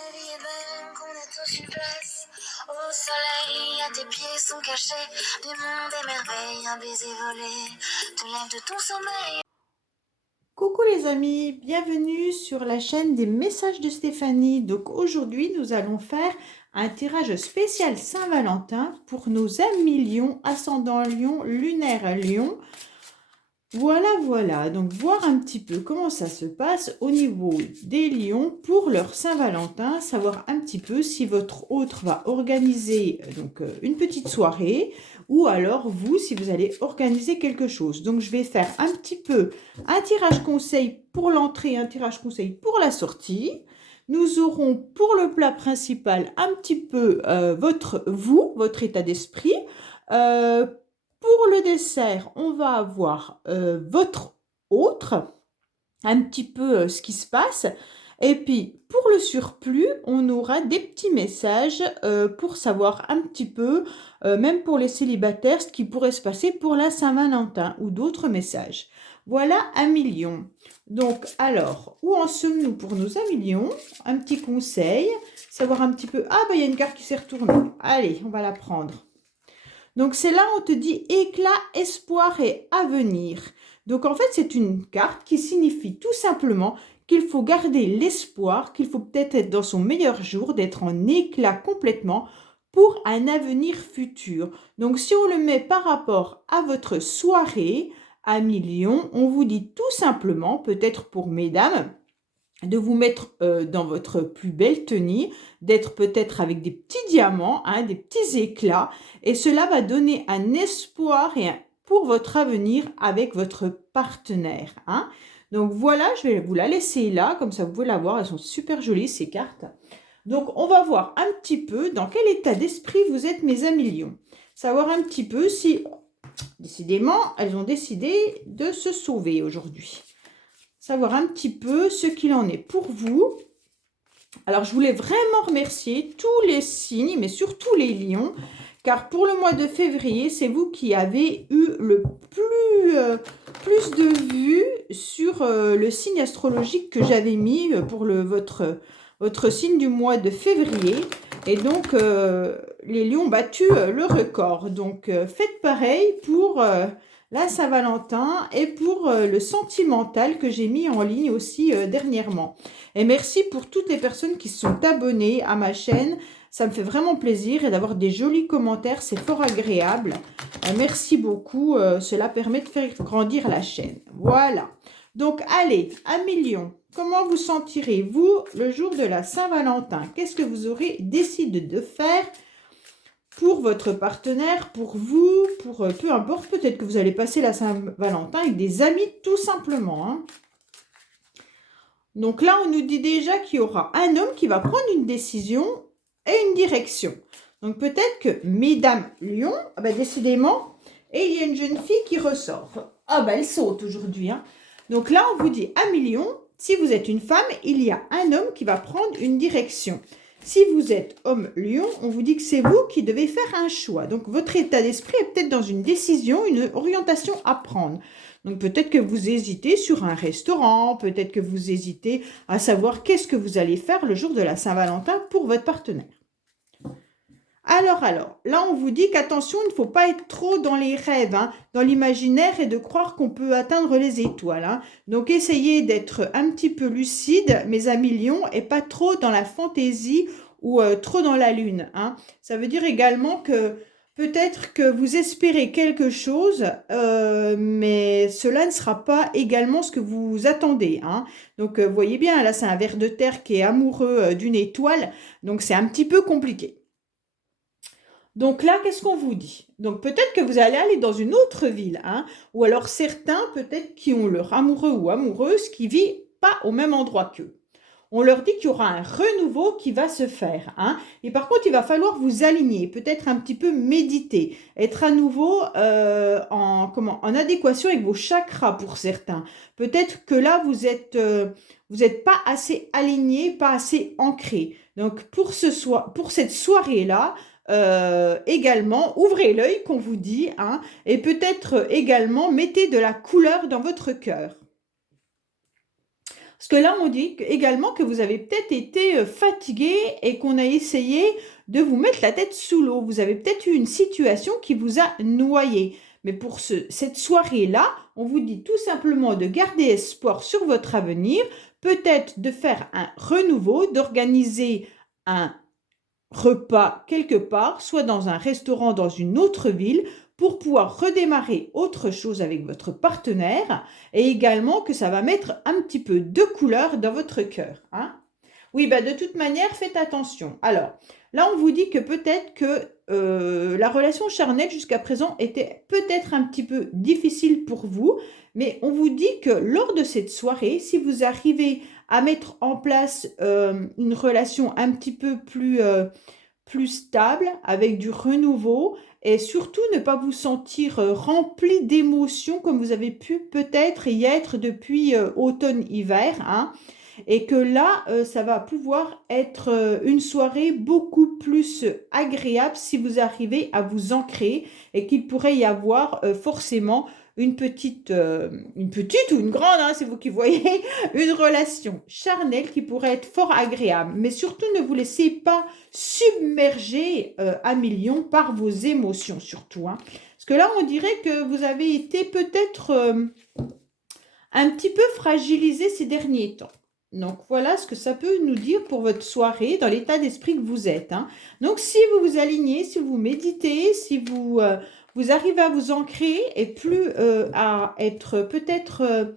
La vie est belle, qu'on a tous une place. Au soleil, à tes pieds sont cachés du monde des merveilles, un baiser volé te lève de ton sommeil. Coucou les amis, bienvenue sur la chaîne des messages de Stéphanie. Donc aujourd'hui, nous allons faire un tirage spécial Saint-Valentin pour nos amis Lion, ascendant Lion, lunaire Lion. Voilà. Donc voir un petit peu comment ça se passe au niveau des lions pour leur Saint-Valentin, savoir un petit peu si votre autre va organiser une petite soirée ou alors vous, si vous allez organiser quelque chose. Donc je vais faire un petit peu un tirage conseil pour l'entrée, un tirage conseil pour la sortie. Nous aurons pour le plat principal un petit peu votre état d'esprit. Euh, pour le dessert, on va avoir votre autre, un petit peu ce qui se passe. Et puis, pour le surplus, on aura des petits messages pour savoir un petit peu, même pour les célibataires, ce qui pourrait se passer pour la Saint-Valentin ou d'autres messages. Voilà 1 million. Donc, alors, où en sommes-nous pour nos 1 million? Un petit conseil, savoir un petit peu... Ah, il y a une carte qui s'est retournée. Allez, on va la prendre. Donc c'est là où on te dit éclat, espoir et avenir. Donc en fait c'est une carte qui signifie tout simplement qu'il faut garder l'espoir, qu'il faut peut-être être dans son meilleur jour, d'être en éclat complètement pour un avenir futur. Donc si on le met par rapport à votre soirée à Lion, on vous dit tout simplement, peut-être pour mesdames, de vous mettre dans votre plus belle tenue, d'être peut-être avec des petits diamants, des petits éclats, et cela va donner un espoir pour votre avenir avec votre partenaire. Donc voilà, je vais vous la laisser là, comme ça vous pouvez la voir, elles sont super jolies ces cartes. Donc on va voir un petit peu dans quel état d'esprit vous êtes mes amis lions. Savoir un petit peu si, décidément, elles ont décidé de se sauver aujourd'hui. Savoir un petit peu ce qu'il en est pour vous. Alors, je voulais vraiment remercier tous les signes, mais surtout les lions, car pour le mois de février, c'est vous qui avez eu le plus de vues sur le signe astrologique que j'avais mis pour votre signe du mois de février. Et donc, les lions ont battu le record. Donc, faites pareil pour la Saint-Valentin et pour le sentimental que j'ai mis en ligne aussi dernièrement. Et merci pour toutes les personnes qui se sont abonnées à ma chaîne. Ça me fait vraiment plaisir et d'avoir des jolis commentaires, c'est fort agréable. Merci beaucoup, cela permet de faire grandir la chaîne. Voilà. Donc allez, 1 million. Comment vous sentirez-vous le jour de la Saint-Valentin? Qu'est-ce que vous aurez décidé de faire pour votre partenaire, pour vous, pour peu importe, peut-être que vous allez passer la Saint-Valentin avec des amis tout simplement. Donc là, on nous dit déjà qu'il y aura un homme qui va prendre une décision et une direction. Donc peut-être que mesdames lions, décidément, et il y a une jeune fille qui ressort. Elle saute aujourd'hui. Donc là, on vous dit 1 million. Si vous êtes une femme, il y a un homme qui va prendre une direction. Si vous êtes homme lion, on vous dit que c'est vous qui devez faire un choix. Donc votre état d'esprit est peut-être dans une décision, une orientation à prendre. Donc peut-être que vous hésitez sur un restaurant, peut-être que vous hésitez à savoir qu'est-ce que vous allez faire le jour de la Saint-Valentin pour votre partenaire. Alors, là on vous dit qu'attention, il ne faut pas être trop dans les rêves, dans l'imaginaire et de croire qu'on peut atteindre les étoiles. Donc essayez d'être un petit peu lucide, mes amis lions, et pas trop dans la fantaisie ou trop dans la lune. Ça veut dire également que peut-être que vous espérez quelque chose, mais cela ne sera pas également ce que vous attendez. Donc, vous voyez bien, là, c'est un ver de terre qui est amoureux d'une étoile. Donc, c'est un petit peu compliqué. Donc là, qu'est-ce qu'on vous dit? Donc, peut-être que vous allez aller dans une autre ville. Ou alors, certains, peut-être, qui ont leur amoureux ou amoureuse qui vit pas au même endroit qu'eux. On leur dit qu'il y aura un renouveau qui va se faire. Et par contre, il va falloir vous aligner, peut-être un petit peu méditer, être à nouveau en adéquation avec vos chakras pour certains. Peut-être que là, vous êtes pas assez aligné, pas assez ancré. Donc, pour cette soirée-là, également, ouvrez l'œil qu'on vous dit, et peut-être également, mettez de la couleur dans votre cœur. Parce que là, on dit également que vous avez peut-être été fatigué et qu'on a essayé de vous mettre la tête sous l'eau. Vous avez peut-être eu une situation qui vous a noyé. Mais pour cette soirée-là, on vous dit tout simplement de garder espoir sur votre avenir, peut-être de faire un renouveau, d'organiser un repas quelque part, soit dans un restaurant dans une autre ville, pour pouvoir redémarrer autre chose avec votre partenaire et également que ça va mettre un petit peu de couleur dans votre cœur. Hein. Oui, bah de toute manière, faites attention. Alors, là, on vous dit que peut-être que la relation charnelle jusqu'à présent était peut-être un petit peu difficile pour vous, mais on vous dit que lors de cette soirée, si vous arrivez à mettre en place une relation un petit peu plus stable, avec du renouveau, et surtout ne pas vous sentir rempli d'émotions comme vous avez pu peut-être y être depuis automne-hiver, hein, et que là, ça va pouvoir être une soirée beaucoup plus agréable si vous arrivez à vous ancrer et qu'il pourrait y avoir forcément une petite ou une grande, hein, c'est vous qui voyez, une relation charnelle qui pourrait être fort agréable. Mais surtout, ne vous laissez pas submerger à millions par vos émotions surtout. Hein. Parce que là, on dirait que vous avez été peut-être un petit peu fragilisé ces derniers temps. Donc, voilà ce que ça peut nous dire pour votre soirée, dans l'état d'esprit que vous êtes. Hein. Donc, si vous vous alignez, si vous méditez, si vous arrivez à vous ancrer et plus à être peut-être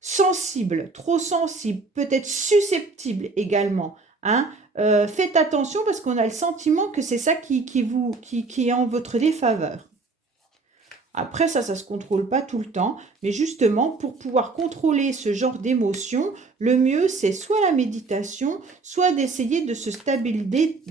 sensible, trop sensible, peut-être susceptible également. Hein. Faites attention parce qu'on a le sentiment que c'est ça qui est en votre défaveur. Après, ça se contrôle pas tout le temps, mais justement, pour pouvoir contrôler ce genre d'émotions, le mieux, c'est soit la méditation, soit d'essayer de se stabiliser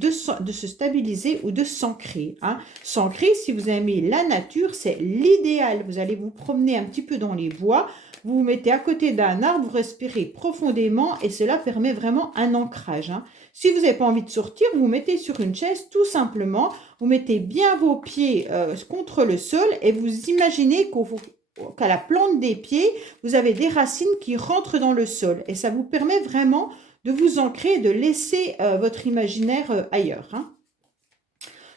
ou de s'ancrer. Hein. S'ancrer, si vous aimez la nature, c'est l'idéal. Vous allez vous promener un petit peu dans les bois, vous vous mettez à côté d'un arbre, vous respirez profondément et cela permet vraiment un ancrage. Hein. Si vous n'avez pas envie de sortir, vous vous mettez sur une chaise tout simplement, vous mettez bien vos pieds contre le sol et vous imaginez qu'à la plante des pieds, vous avez des racines qui rentrent dans le sol. Et ça vous permet vraiment de vous ancrer et de laisser votre imaginaire ailleurs. Hein.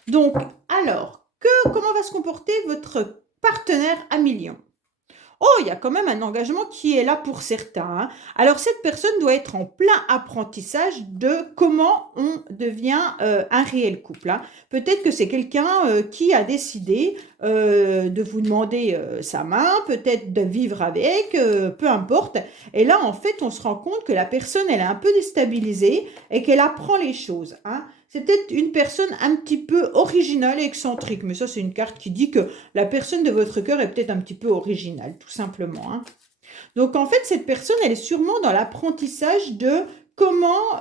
Donc, alors, comment va se comporter votre partenaire à million ? Oh, il y a quand même un engagement qui est là pour certains. Hein. Alors, cette personne doit être en plein apprentissage de comment on devient un réel couple. Hein. Peut-être que c'est quelqu'un qui a décidé de vous demander sa main, peut-être de vivre avec, peu importe. Et là, en fait, on se rend compte que la personne, elle est un peu déstabilisée et qu'elle apprend les choses. Hein. C'est peut-être une personne un petit peu originale et excentrique. Mais ça, c'est une carte qui dit que la personne de votre cœur est peut-être un petit peu originale, tout simplement. Hein. Donc, en fait, cette personne, elle est sûrement dans l'apprentissage de comment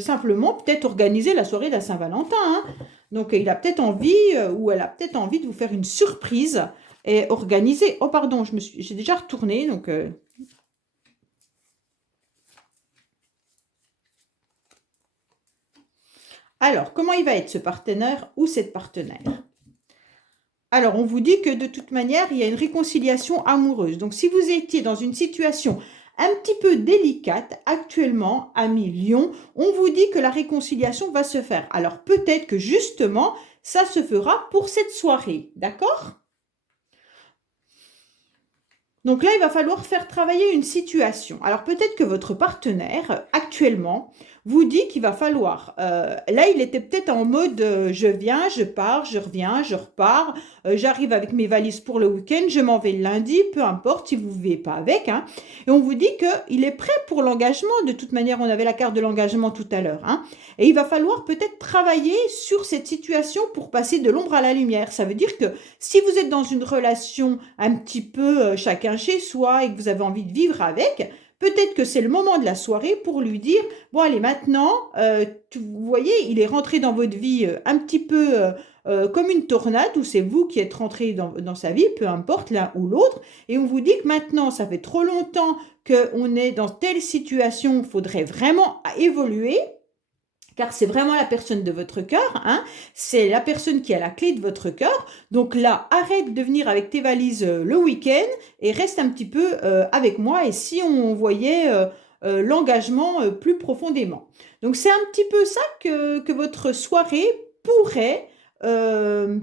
simplement peut-être organiser la soirée de la Saint-Valentin. Hein. Donc, il a peut-être envie ou elle a peut-être envie de vous faire une surprise et organiser. Oh, pardon, j'ai déjà retourné, donc... Alors, comment il va être ce partenaire ou cette partenaire? Alors, on vous dit que de toute manière, il y a une réconciliation amoureuse. Donc, si vous étiez dans une situation un petit peu délicate actuellement, ami Lion, on vous dit que la réconciliation va se faire. Alors, peut-être que justement, ça se fera pour cette soirée. D'accord ? Donc là, il va falloir faire travailler une situation. Alors peut-être que votre partenaire, actuellement, vous dit qu'il va falloir... là, il était peut-être en mode je viens, je pars, je reviens, je repars, j'arrive avec mes valises pour le week-end, je m'en vais le lundi, peu importe si vous ne vivez pas avec. Hein. Et on vous dit qu'il est prêt pour l'engagement. De toute manière, on avait la carte de l'engagement tout à l'heure. Hein. Et il va falloir peut-être travailler sur cette situation pour passer de l'ombre à la lumière. Ça veut dire que si vous êtes dans une relation un petit peu chacun chez soi et que vous avez envie de vivre avec, peut-être que c'est le moment de la soirée pour lui dire, bon allez maintenant, vous voyez, il est rentré dans votre vie un petit peu comme une tornade, ou c'est vous qui êtes rentré dans sa vie, peu importe l'un ou l'autre, et on vous dit que maintenant, ça fait trop longtemps qu'on est dans telle situation, il faudrait vraiment évoluer. car c'est vraiment la personne de votre cœur, hein, c'est la personne qui a la clé de votre cœur. Donc là, arrête de venir avec tes valises le week-end et reste un petit peu avec moi, et si on voyait l'engagement plus profondément. Donc c'est un petit peu ça que votre soirée pourrait, euh,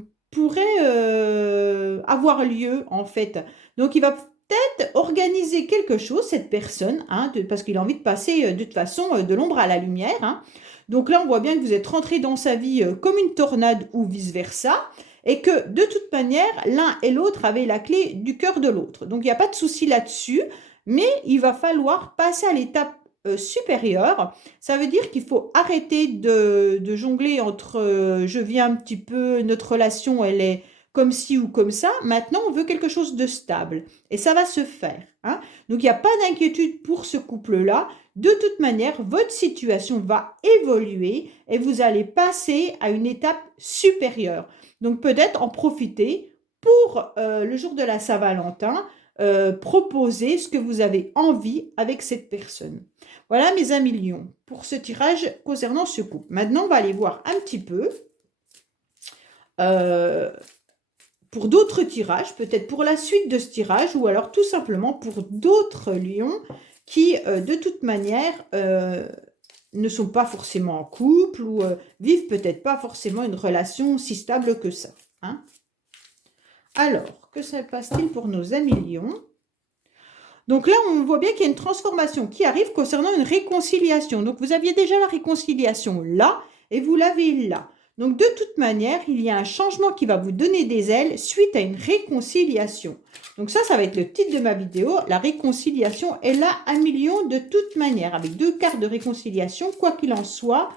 avoir lieu en fait. Donc il va peut-être organiser quelque chose, cette personne, hein, parce qu'il a envie de passer de toute façon de l'ombre à la lumière, hein. Donc là, on voit bien que vous êtes rentré dans sa vie comme une tornade ou vice-versa, et que de toute manière, l'un et l'autre avaient la clé du cœur de l'autre. Donc il n'y a pas de souci là-dessus, mais il va falloir passer à l'étape supérieure. Ça veut dire qu'il faut arrêter de jongler entre je viens un petit peu, notre relation, elle est comme ci ou comme ça. Maintenant, on veut quelque chose de stable. Et ça va se faire, hein. Donc, il n'y a pas d'inquiétude pour ce couple-là. De toute manière, votre situation va évoluer et vous allez passer à une étape supérieure. Donc, peut-être en profiter pour le jour de la Saint-Valentin, proposer ce que vous avez envie avec cette personne. Voilà mes amis lions pour ce tirage concernant ce couple. Maintenant, on va aller voir un petit peu euh, pour d'autres tirages, peut-être pour la suite de ce tirage, ou alors tout simplement pour d'autres lions qui, de toute manière, ne sont pas forcément en couple ou vivent peut-être pas forcément une relation si stable que ça, hein. Alors, que se passe-t-il pour nos amis lions? Donc là, on voit bien qu'il y a une transformation qui arrive concernant une réconciliation. Donc, vous aviez déjà la réconciliation là et vous l'avez là. Donc, de toute manière, il y a un changement qui va vous donner des ailes suite à une réconciliation. Donc ça va être le titre de ma vidéo. La réconciliation est là, 1 million de toute manière. Avec 2 cartes de réconciliation, quoi qu'il en soit,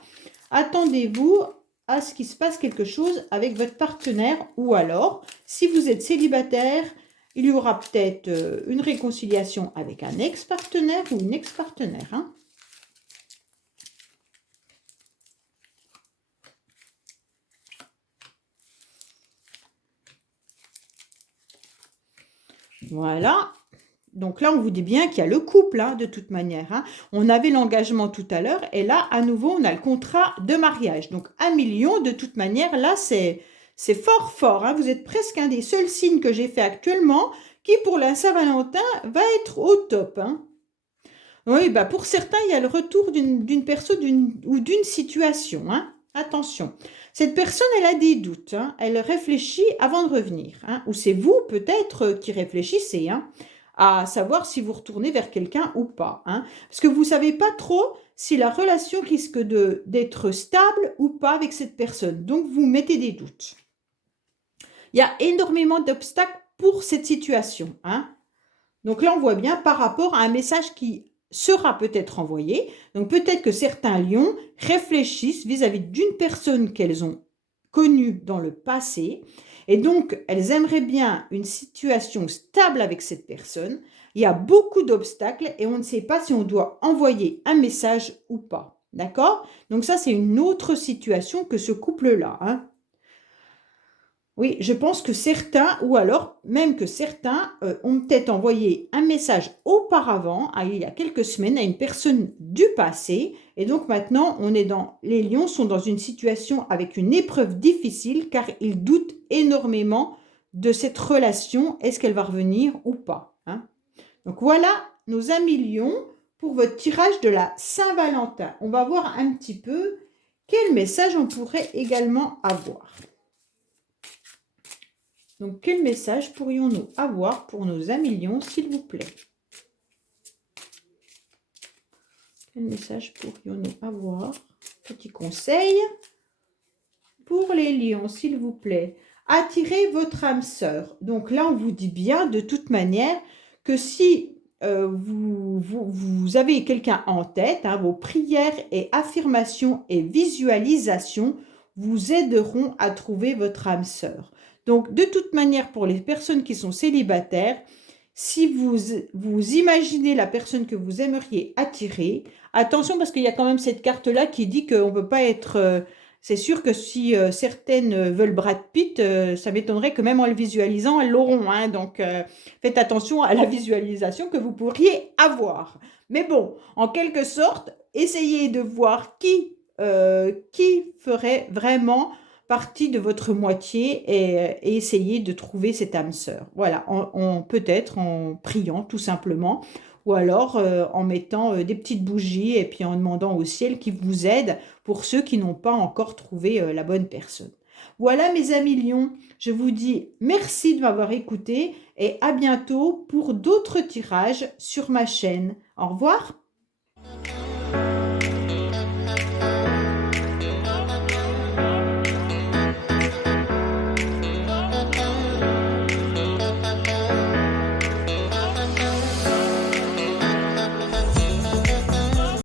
attendez-vous à ce qu'il se passe quelque chose avec votre partenaire, ou alors, si vous êtes célibataire, il y aura peut-être une réconciliation avec un ex-partenaire ou une ex-partenaire, hein. Voilà. Donc là, on vous dit bien qu'il y a le couple, hein, de toute manière, hein. On avait l'engagement tout à l'heure et là, à nouveau, on a le contrat de mariage. Donc 1 million, de toute manière, là, c'est fort, fort, hein. Vous êtes presque un des seuls signes que j'ai fait actuellement qui, pour la Saint-Valentin, va être au top, hein. Oui, bah pour certains, il y a le retour d'une personne ou d'une situation, hein. Attention, cette personne, elle a des doutes, hein. Elle réfléchit avant de revenir, hein. Ou c'est vous, peut-être, qui réfléchissez, hein, à savoir si vous retournez vers quelqu'un ou pas, hein. Parce que vous ne savez pas trop si la relation risque d'être stable ou pas avec cette personne. Donc, vous mettez des doutes. Il y a énormément d'obstacles pour cette situation, hein. Donc là, on voit bien par rapport à un message qui sera peut-être envoyé. Donc peut-être que certains lions réfléchissent vis-à-vis d'une personne qu'elles ont connue dans le passé. Et donc, elles aimeraient bien une situation stable avec cette personne. Il y a beaucoup d'obstacles et on ne sait pas si on doit envoyer un message ou pas. D'accord? Donc ça, c'est une autre situation que ce couple-là, hein. Oui, je pense que certains, ou alors même que certains, ont peut-être envoyé un message auparavant, il y a quelques semaines, à une personne du passé. Et donc maintenant, les lions sont dans une situation avec une épreuve difficile car ils doutent énormément de cette relation. Est-ce qu'elle va revenir ou pas, hein? Donc voilà nos amis lions pour votre tirage de la Saint-Valentin. On va voir un petit peu quel message on pourrait également avoir. Donc, quel message pourrions-nous avoir pour nos amis lions, s'il vous plaît? Quel message pourrions-nous avoir? Petit conseil pour les lions, s'il vous plaît. Attirez votre âme sœur. Donc là, on vous dit bien, de toute manière, que si vous avez quelqu'un en tête, hein, vos prières et affirmations et visualisations vous aideront à trouver votre âme sœur. Donc, de toute manière, pour les personnes qui sont célibataires, si vous imaginez la personne que vous aimeriez attirer, attention parce qu'il y a quand même cette carte-là qui dit qu'on ne peut pas être... c'est sûr que si certaines veulent Brad Pitt, ça m'étonnerait que même en le visualisant, elles l'auront, hein. Donc, faites attention à la visualisation que vous pourriez avoir. Mais bon, en quelque sorte, essayez de voir qui qui ferait vraiment partie de votre moitié et essayer de trouver cette âme sœur. Voilà, peut-être en priant tout simplement, ou alors en mettant des petites bougies et puis en demandant au ciel qui vous aide pour ceux qui n'ont pas encore trouvé la bonne personne. Voilà mes amis lions, je vous dis merci de m'avoir écouté et à bientôt pour d'autres tirages sur ma chaîne. Au revoir.